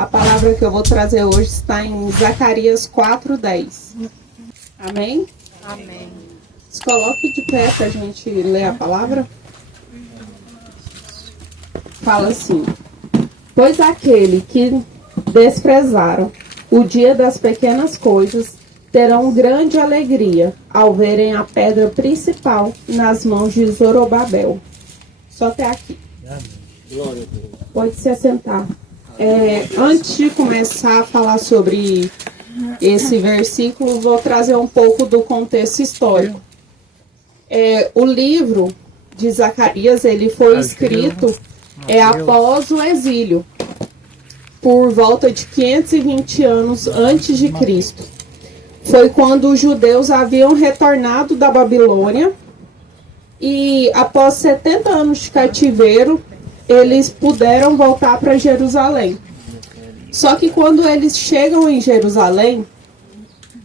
A palavra que eu vou trazer hoje está em Zacarias 4:10. Amém? Amém. Se coloque de pé para a gente ler a palavra. Fala assim: pois aquele que desprezaram o dia das pequenas coisas terão grande alegria ao verem a pedra principal nas mãos de Zorobabel. Só até aqui. Glória a Deus. Pode se assentar. Antes de começar a falar sobre esse versículo, vou trazer um pouco do contexto histórico. O livro de Zacarias, ele foi escrito após o exílio, por volta de 520 anos antes de Cristo. Foi quando os judeus haviam retornado da Babilônia e após 70 anos de cativeiro, eles puderam voltar para Jerusalém. Só que quando eles chegam em Jerusalém,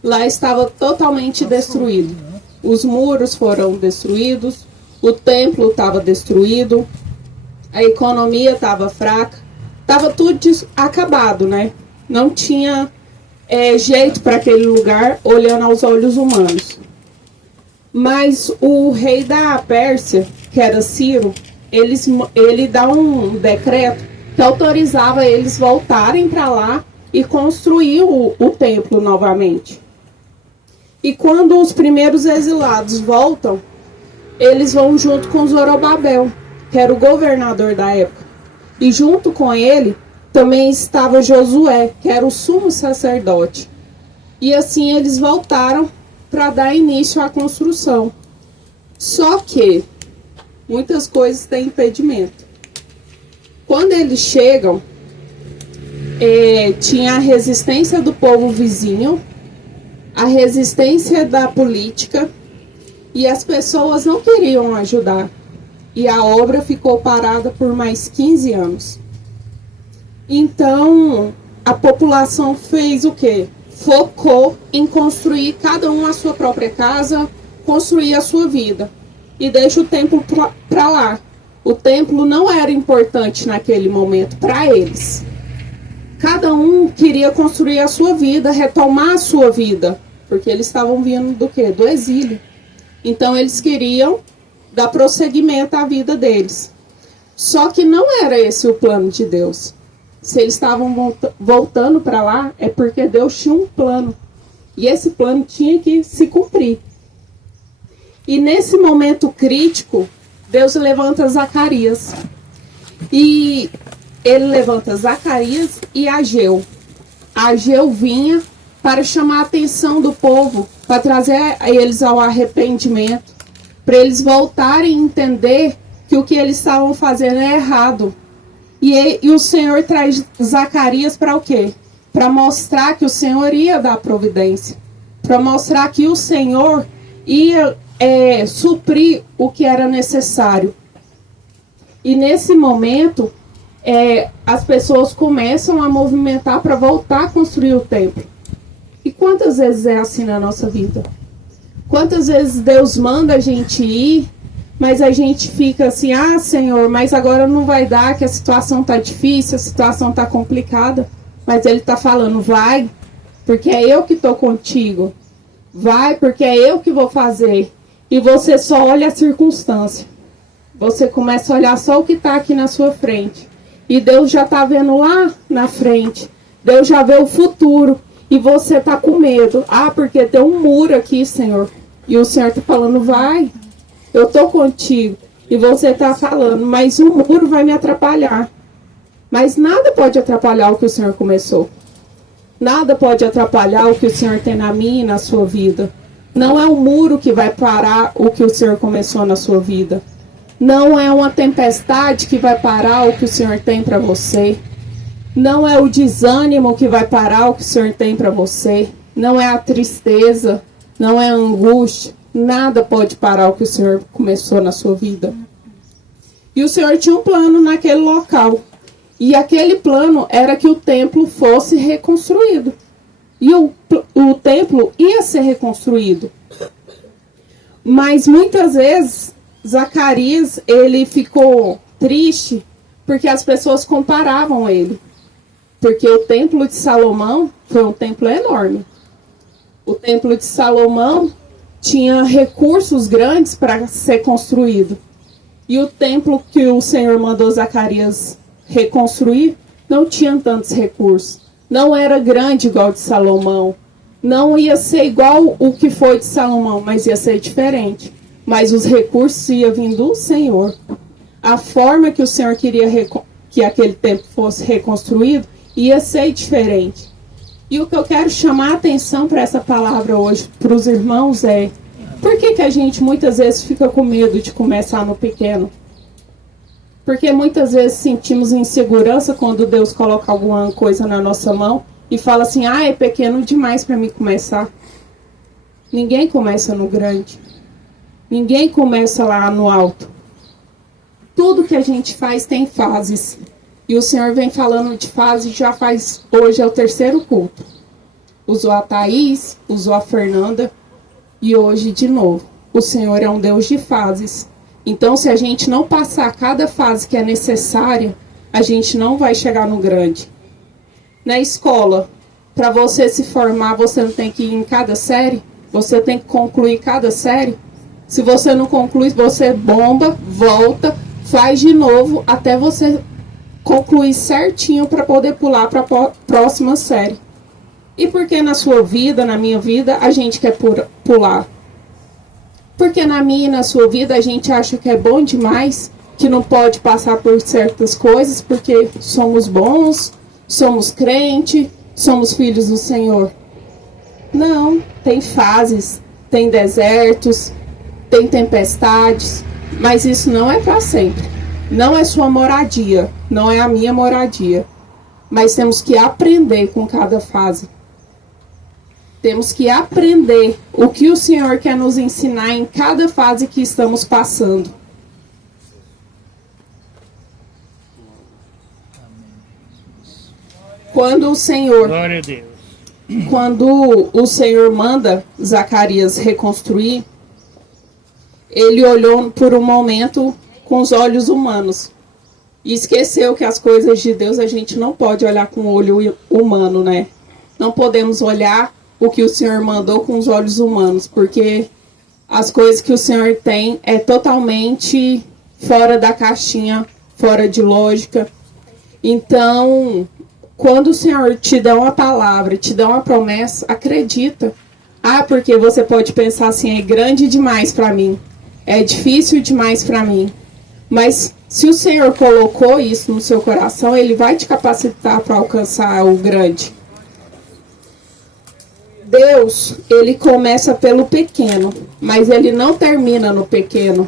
lá estava totalmente destruído. Os muros foram destruídos, o templo estava destruído, a economia estava fraca, estava tudo acabado, né? Não tinha jeito para aquele lugar olhando aos olhos humanos. Mas o rei da Pérsia, que era Ciro, ele dá um decreto que autorizava eles voltarem para lá e construir o templo novamente. E quando os primeiros exilados voltam, eles vão junto com Zorobabel, que era o governador da época. E junto com ele também estava Josué, que era o sumo sacerdote. E assim eles voltaram para dar início à construção. Só que muitas coisas têm impedimento. Quando eles chegam, tinha a resistência do povo vizinho, a resistência da política, e as pessoas não queriam ajudar. E a obra ficou parada por mais 15 anos. Então, a população fez o quê? Focou em construir cada um a sua própria casa, construir a sua vida. E deixa o templo para lá. O templo não era importante naquele momento para eles. Cada um queria construir a sua vida, retomar a sua vida. Porque eles estavam vindo do quê? Do exílio. Então eles queriam dar prosseguimento à vida deles. Só que não era esse o plano de Deus. Se eles estavam voltando para lá, é porque Deus tinha um plano. E esse plano tinha que se cumprir. E nesse momento crítico, Deus levanta Zacarias. E ele levanta Zacarias e Ageu. Ageu vinha para chamar a atenção do povo, para trazer eles ao arrependimento, para eles voltarem a entender que o que eles estavam fazendo é errado. E o Senhor traz Zacarias para o quê? Para mostrar que o Senhor ia dar providência, para mostrar que o Senhor ia suprir o que era necessário. E nesse momento, as pessoas começam a movimentar para voltar a construir o templo. E quantas vezes é assim na nossa vida? Quantas vezes Deus manda a gente ir, mas a gente fica assim: ah, Senhor, mas agora não vai dar, que a situação está difícil, a situação está complicada. Mas Ele está falando: vai, porque é eu que estou contigo. Vai, porque é eu que vou fazer. E você só olha a circunstância. Você começa a olhar só o que está aqui na sua frente. E Deus já está vendo lá na frente. Deus já vê o futuro. E você está com medo. Ah, porque tem um muro aqui, Senhor. E o Senhor está falando: vai, eu estou contigo. E você está falando: mas o muro vai me atrapalhar. Mas nada pode atrapalhar o que o Senhor começou. Nada pode atrapalhar o que o Senhor tem na minha e na sua vida. Não é o muro que vai parar o que o Senhor começou na sua vida. Não é uma tempestade que vai parar o que o Senhor tem para você. Não é o desânimo que vai parar o que o Senhor tem para você. Não é a tristeza, não é a angústia. Nada pode parar o que o Senhor começou na sua vida. E o Senhor tinha um plano naquele local. E aquele plano era que o templo fosse reconstruído. E o templo ia ser reconstruído. Mas muitas vezes Zacarias, ele ficou triste porque as pessoas comparavam ele. Porque o templo de Salomão foi um templo enorme. O templo de Salomão tinha recursos grandes para ser construído. E o templo que o Senhor mandou Zacarias reconstruir não tinha tantos recursos. Não era grande igual de Salomão. Não ia ser igual o que foi de Salomão, mas ia ser diferente. Mas os recursos iam vir do Senhor. A forma que o Senhor queria que aquele templo fosse reconstruído ia ser diferente. E o que eu quero chamar a atenção para essa palavra hoje, para os irmãos, é: por que a gente muitas vezes fica com medo de começar no pequeno? Porque muitas vezes sentimos insegurança quando Deus coloca alguma coisa na nossa mão e fala assim: é pequeno demais para mim começar. Ninguém começa no grande. Ninguém começa lá no alto. Tudo que a gente faz tem fases. E o Senhor vem falando de fases, já faz, hoje é o 3º culto. Usou a Thaís, usou a Fernanda e hoje de novo. O Senhor é um Deus de fases. Então, se a gente não passar cada fase que é necessária, a gente não vai chegar no grande. Na escola, para você se formar, você não tem que ir em cada série? Você tem que concluir cada série? Se você não conclui, você bomba, volta, faz de novo até você concluir certinho para poder pular para a próxima série. E por que na sua vida, na minha vida, a gente quer pular? Porque na minha e na sua vida a gente acha que é bom demais, que não pode passar por certas coisas, porque somos bons, somos crentes, somos filhos do Senhor. Não, tem fases, tem desertos, tem tempestades, mas isso não é para sempre. Não é sua moradia, não é a minha moradia. Mas temos que aprender com cada fase. Temos que aprender o que o Senhor quer nos ensinar em cada fase que estamos passando. Quando o Senhor, glória a Deus. Quando o Senhor manda Zacarias reconstruir, ele olhou por um momento com os olhos humanos e esqueceu que as coisas de Deus a gente não pode olhar com o olho humano, né? Não podemos olhar o que o Senhor mandou com os olhos humanos, porque as coisas que o Senhor tem é totalmente fora da caixinha, fora de lógica. Então, quando o Senhor te dá uma palavra, te dá uma promessa, acredita. Porque você pode pensar assim: é grande demais para mim, é difícil demais para mim. Mas se o Senhor colocou isso no seu coração, Ele vai te capacitar para alcançar o grande. Deus, Ele começa pelo pequeno, mas Ele não termina no pequeno.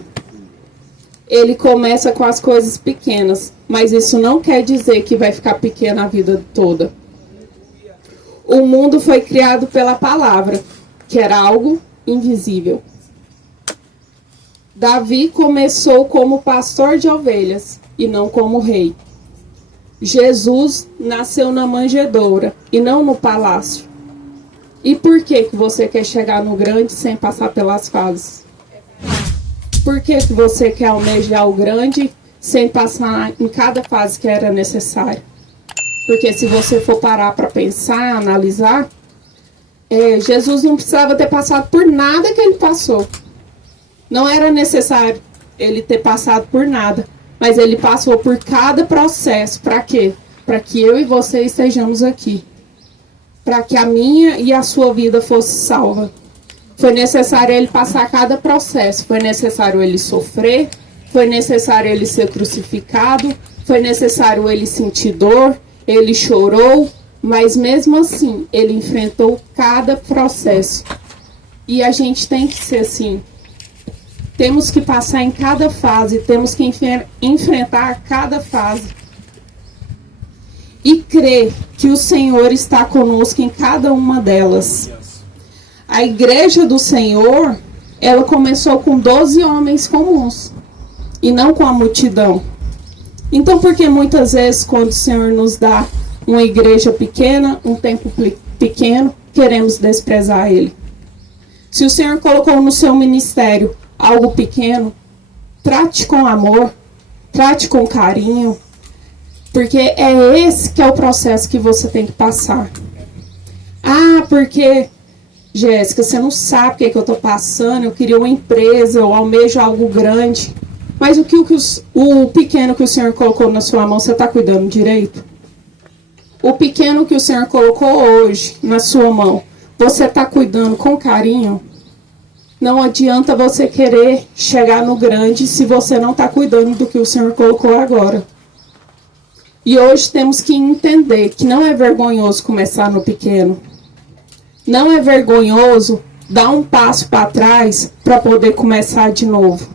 Ele começa com as coisas pequenas, mas isso não quer dizer que vai ficar pequena a vida toda. O mundo foi criado pela palavra, que era algo invisível. Davi começou como pastor de ovelhas e não como rei. Jesus nasceu na manjedoura e não no palácio. E por que você quer chegar no grande sem passar pelas fases? Por que você quer almejar o grande sem passar em cada fase que era necessária? Porque se você for parar para pensar, analisar, Jesus não precisava ter passado por nada que ele passou. Não era necessário ele ter passado por nada, mas ele passou por cada processo. Para quê? Para que eu e você estejamos aqui. Para que a minha e a sua vida fosse salva. Foi necessário ele passar cada processo. Foi necessário ele sofrer. Foi necessário ele ser crucificado. Foi necessário ele sentir dor. Ele chorou. Mas mesmo assim, ele enfrentou cada processo. E a gente tem que ser assim. Temos que passar em cada fase, temos que enfrentar cada fase. E crer que o Senhor está conosco em cada uma delas. A igreja do Senhor, ela começou com 12 homens comuns, e não com a multidão. Então, por que muitas vezes, quando o Senhor nos dá uma igreja pequena, um tempo pequeno, queremos desprezar Ele? Se o Senhor colocou no seu ministério algo pequeno, trate com amor, trate com carinho, Porque é esse que é o processo que você tem que passar. Ah, porque, Jéssica, você não sabe o que, é que eu estou passando, eu queria uma empresa, eu almejo algo grande. Mas o pequeno que o Senhor colocou na sua mão, você está cuidando direito? O pequeno que o Senhor colocou hoje na sua mão, você está cuidando com carinho? Não adianta você querer chegar no grande se você não está cuidando do que o Senhor colocou agora. E hoje temos que entender que não é vergonhoso começar no pequeno. Não é vergonhoso dar um passo para trás para poder começar de novo.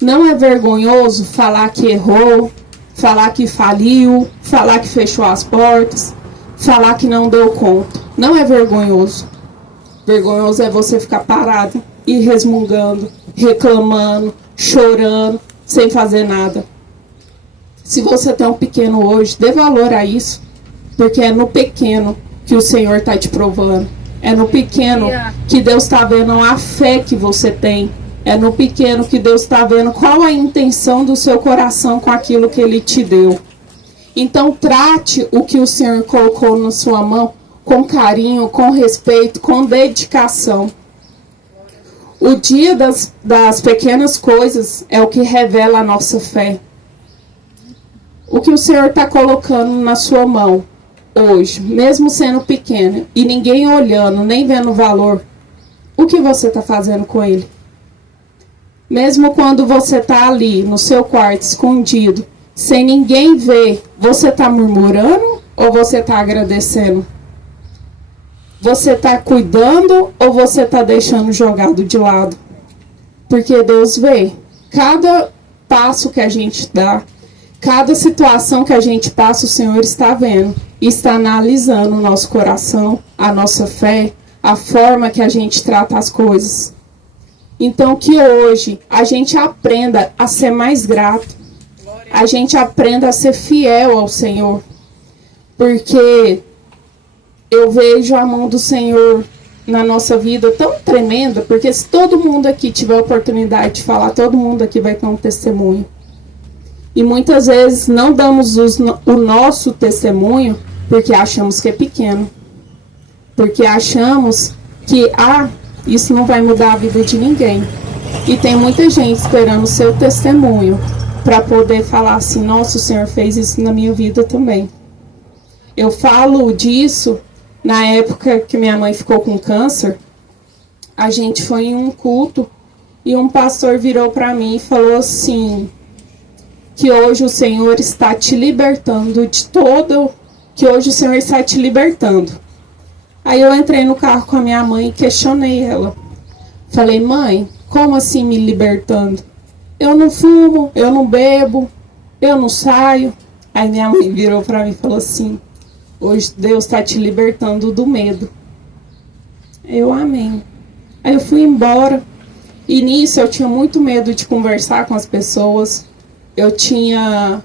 Não é vergonhoso falar que errou, falar que faliu, falar que fechou as portas, falar que não deu conta. Não é vergonhoso. Vergonhoso é você ficar parado e resmungando, reclamando, chorando, sem fazer nada. Se você tem um pequeno hoje, dê valor a isso, porque é no pequeno que o Senhor está te provando. É no pequeno que Deus está vendo a fé que você tem. É no pequeno que Deus está vendo qual a intenção do seu coração com aquilo que Ele te deu. Então trate o que o Senhor colocou na sua mão com carinho, com respeito, com dedicação. O dia das pequenas coisas é o que revela a nossa fé. O que o Senhor está colocando na sua mão hoje, mesmo sendo pequeno, e ninguém olhando, nem vendo o valor, o que você está fazendo com ele? Mesmo quando você está ali no seu quarto, escondido, sem ninguém ver, você está murmurando ou você está agradecendo? Você está cuidando ou você está deixando jogado de lado? Porque Deus vê cada passo que a gente dá, cada situação que a gente passa, o Senhor está vendo. Está analisando o nosso coração, a nossa fé, a forma que a gente trata as coisas. Então que hoje a gente aprenda a ser mais grato. A gente aprenda a ser fiel ao Senhor. Porque eu vejo a mão do Senhor na nossa vida tão tremenda, porque se todo mundo aqui tiver a oportunidade de falar, todo mundo aqui vai ter um testemunho. E muitas vezes não damos o nosso testemunho porque achamos que é pequeno. Porque achamos que, isso não vai mudar a vida de ninguém. E tem muita gente esperando o seu testemunho para poder falar assim, nossa, o Senhor fez isso na minha vida também. Eu falo disso na época que minha mãe ficou com câncer. A gente foi em um culto e um pastor virou para mim e falou assim, que hoje o Senhor está te libertando de todo, que hoje o Senhor está te libertando. Aí eu entrei no carro com a minha mãe e questionei ela. Falei, mãe, como assim me libertando? Eu não fumo, eu não bebo, eu não saio. Aí minha mãe virou para mim e falou assim, hoje Deus está te libertando do medo. Eu, amém. Aí eu fui embora. E nisso eu tinha muito medo de conversar com as pessoas. Eu tinha...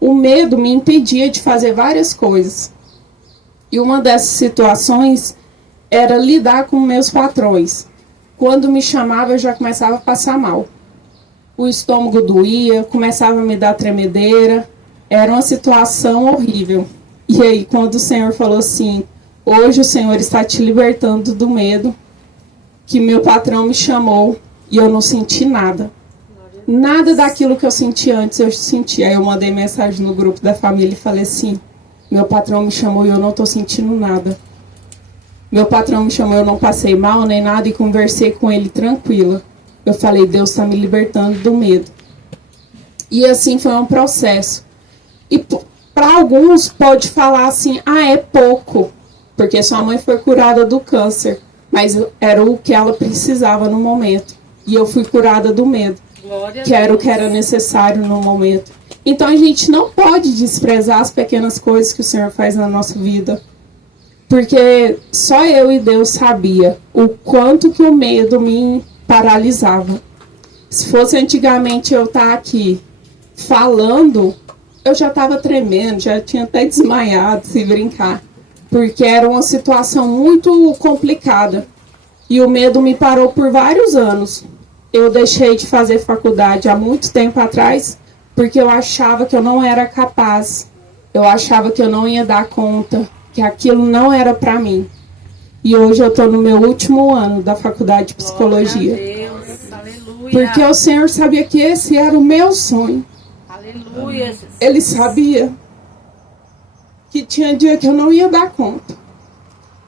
o medo me impedia de fazer várias coisas. E uma dessas situações era lidar com meus patrões. Quando me chamava, eu já começava a passar mal. O estômago doía, começava a me dar tremedeira. Era uma situação horrível. E aí, quando o Senhor falou assim, hoje o Senhor está te libertando do medo, que meu patrão me chamou e eu não senti nada. Nada daquilo que eu senti antes, eu senti. Aí eu mandei mensagem no grupo da família e falei assim, meu patrão me chamou e eu não estou sentindo nada. Meu patrão me chamou, eu não passei mal nem nada e conversei com ele tranquila. Eu falei, Deus está me libertando do medo. E assim foi um processo. E para alguns pode falar assim, é pouco, porque sua mãe foi curada do câncer, mas era o que ela precisava no momento. E eu fui curada do medo, que era o que era necessário no momento. Então a gente não pode desprezar as pequenas coisas que o Senhor faz na nossa vida. Porque só eu e Deus sabia o quanto que o medo me paralisava. Se fosse antigamente eu estar aqui falando, eu já estava tremendo, já tinha até desmaiado, se brincar. Porque era uma situação muito complicada. E o medo me parou por vários anos. Eu deixei de fazer faculdade há muito tempo atrás porque eu achava que eu não era capaz, eu achava que eu não ia dar conta, que aquilo não era para mim. E hoje eu estou no meu último ano da faculdade de psicologia. Deus, aleluia. Porque o Senhor sabia que esse era o meu sonho. Aleluia, Jesus. Ele sabia que tinha dia que eu não ia dar conta.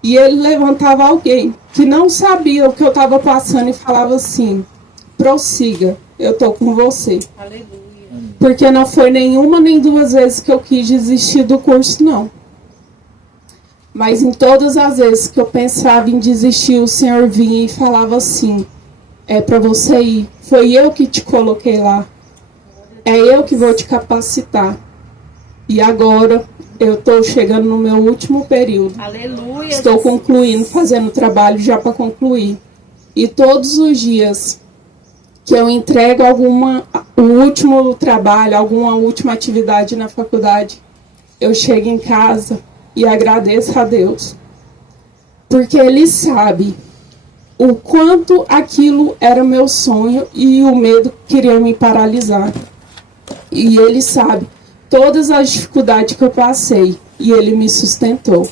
E ele levantava alguém que não sabia o que eu estava passando e falava assim: prossiga, eu estou com você. Aleluia. Porque não foi nenhuma nem duas vezes que eu quis desistir do curso, não. Mas em todas as vezes que eu pensava em desistir, o Senhor vinha e falava assim: é para você ir. Foi eu que te coloquei lá. É eu que vou te capacitar. E agora eu estou chegando no meu último período. Aleluia. Estou concluindo, fazendo trabalho já para concluir. E todos os dias que eu entrego o último trabalho, alguma última atividade na faculdade, eu chego em casa e agradeço a Deus. Porque Ele sabe o quanto aquilo era meu sonho e o medo queria me paralisar. E Ele sabe todas as dificuldades que eu passei e Ele me sustentou.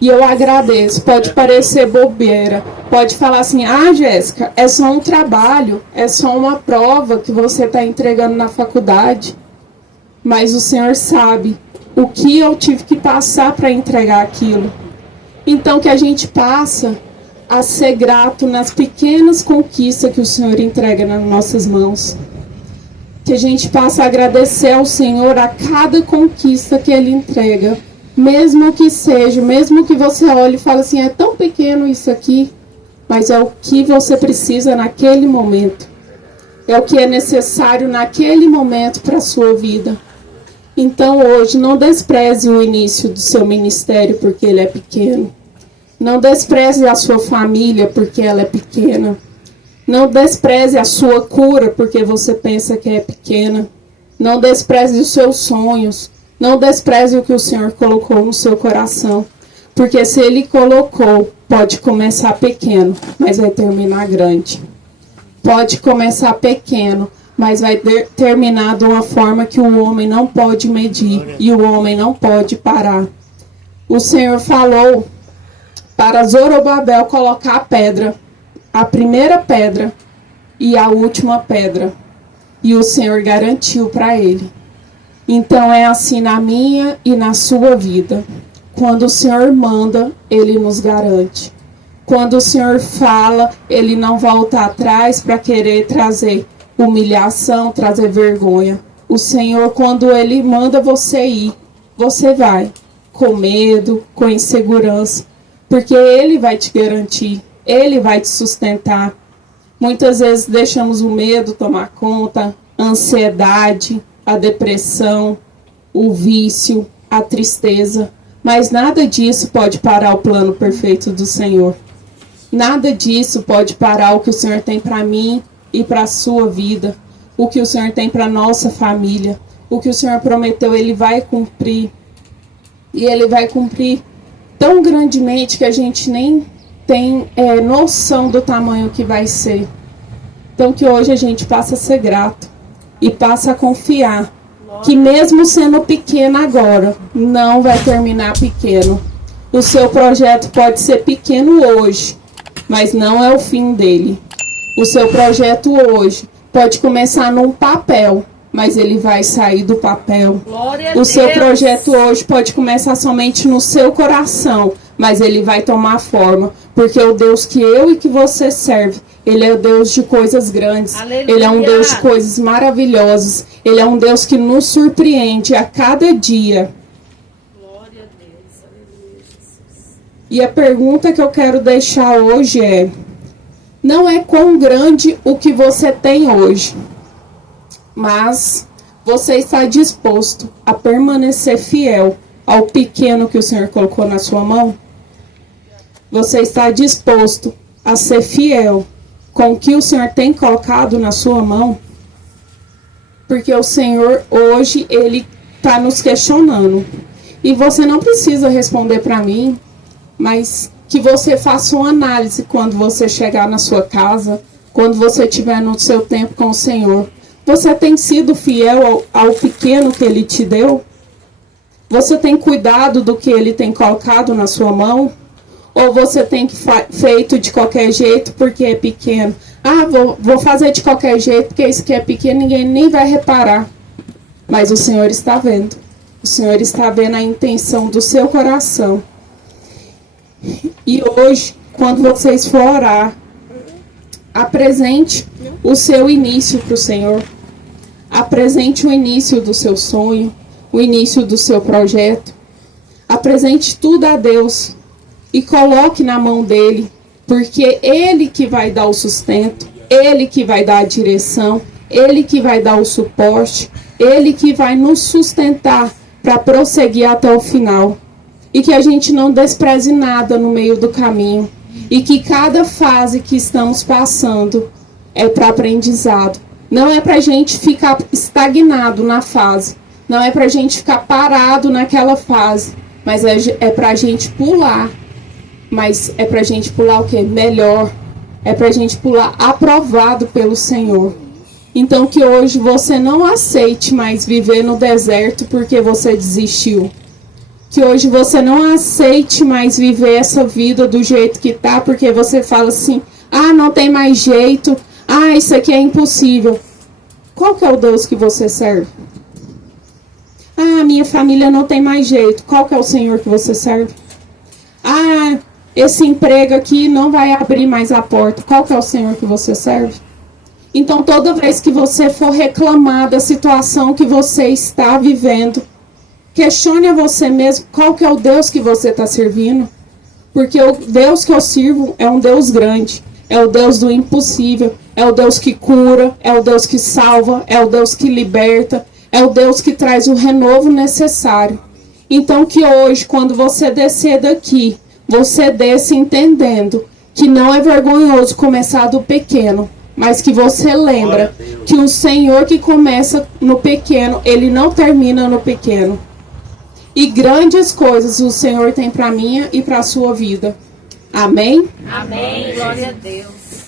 E eu agradeço. Pode parecer bobeira, pode falar assim: ah, Jéssica, é só um trabalho, é só uma prova que você está entregando na faculdade. Mas o Senhor sabe o que eu tive que passar para entregar aquilo. Então que a gente passa a ser grato nas pequenas conquistas que o Senhor entrega nas nossas mãos. Que a gente passa a agradecer ao Senhor a cada conquista que Ele entrega. Mesmo que seja, mesmo que você olhe e fale assim: é tão pequeno isso aqui, mas é o que você precisa naquele momento. É o que é necessário naquele momento para a sua vida. Então hoje não despreze o início do seu ministério porque ele é pequeno. Não despreze a sua família porque ela é pequena. Não despreze a sua cura porque você pensa que é pequena. Não despreze os seus sonhos. Não despreze o que o Senhor colocou no seu coração. Porque se Ele colocou, pode começar pequeno, mas vai terminar grande. Pode começar pequeno, mas vai terminar de uma forma que o homem não pode medir e o homem não pode parar. O Senhor falou para Zorobabel colocar a pedra, a primeira pedra e a última pedra. E o Senhor garantiu para ele. Então é assim na minha e na sua vida. Quando o Senhor manda, Ele nos garante. Quando o Senhor fala, Ele não volta atrás para querer trazer humilhação, trazer vergonha. O Senhor, quando Ele manda você ir, você vai. Com medo, com insegurança. Porque Ele vai te garantir. Ele vai te sustentar. Muitas vezes deixamos o medo tomar conta, a ansiedade, a depressão, o vício, a tristeza. Mas nada disso pode parar o plano perfeito do Senhor. Nada disso pode parar o que o Senhor tem para mim e para a sua vida. O que o Senhor tem para a nossa família. O que o Senhor prometeu, Ele vai cumprir. E Ele vai cumprir tão grandemente que a gente nem tem noção do tamanho que vai ser. Então que hoje a gente passa a ser grato. E passa a confiar que mesmo sendo pequeno agora, não vai terminar pequeno. O seu projeto pode ser pequeno hoje, mas não é o fim dele. O seu projeto hoje pode começar num papel, mas ele vai sair do papel. O seu projeto hoje pode começar somente no seu coração, mas ele vai tomar forma. Porque o Deus que eu e que você serve, Ele é o Deus de coisas grandes. Aleluia. Ele é um Deus de coisas maravilhosas. Ele é um Deus que nos surpreende a cada dia. Glória a Deus. Aleluia, Jesus. E a pergunta que eu quero deixar hoje é: não é quão grande o que você tem hoje, mas você está disposto a permanecer fiel ao pequeno que o Senhor colocou na sua mão? Você está disposto a ser fiel com o que o Senhor tem colocado na sua mão? Porque o Senhor hoje, Ele está nos questionando. E você não precisa responder para mim, mas que você faça uma análise quando você chegar na sua casa, quando você estiver no seu tempo com o Senhor. Você tem sido fiel ao pequeno que Ele te deu? Você tem cuidado do que Ele tem colocado na sua mão? Ou você tem feito de qualquer jeito porque é pequeno? Ah, vou fazer de qualquer jeito porque isso que é pequeno ninguém nem vai reparar. Mas o Senhor está vendo. O Senhor está vendo a intenção do seu coração. E hoje, quando vocês for orar, apresente o seu início para o Senhor. Apresente o início do seu sonho, o início do seu projeto. Apresente tudo a Deus e coloque na mão dele, porque Ele que vai dar o sustento, Ele que vai dar a direção, Ele que vai dar o suporte, Ele que vai nos sustentar para prosseguir até o final. E que a gente não despreze nada no meio do caminho. E que cada fase que estamos passando é para aprendizado. Não é para a gente ficar estagnado na fase. Não é para a gente ficar parado naquela fase. Mas é para a gente pular. Mas é para a gente pular o quê? Melhor. É para a gente pular aprovado pelo Senhor. Então que hoje você não aceite mais viver no deserto porque você desistiu. Que hoje você não aceite mais viver essa vida do jeito que tá, porque você fala assim, ah, não tem mais jeito, ah, isso aqui é impossível. Qual que é o Deus que você serve? Ah, minha família não tem mais jeito. Qual que é o Senhor que você serve? Ah, esse emprego aqui não vai abrir mais a porta. Qual que é o Senhor que você serve? Então, toda vez que você for reclamar da situação que você está vivendo, questione a você mesmo qual que é o Deus que você está servindo. Porque o Deus que eu sirvo é um Deus grande. É o Deus do impossível. É o Deus que cura. É o Deus que salva. É o Deus que liberta. É o Deus que traz o renovo necessário. Então que hoje, quando você descer daqui, você desça entendendo que não é vergonhoso começar do pequeno. Mas que você lembra que o Senhor que começa no pequeno, Ele não termina no pequeno. E grandes coisas o Senhor tem para minha e para a sua vida. Amém? Amém. Glória a Deus.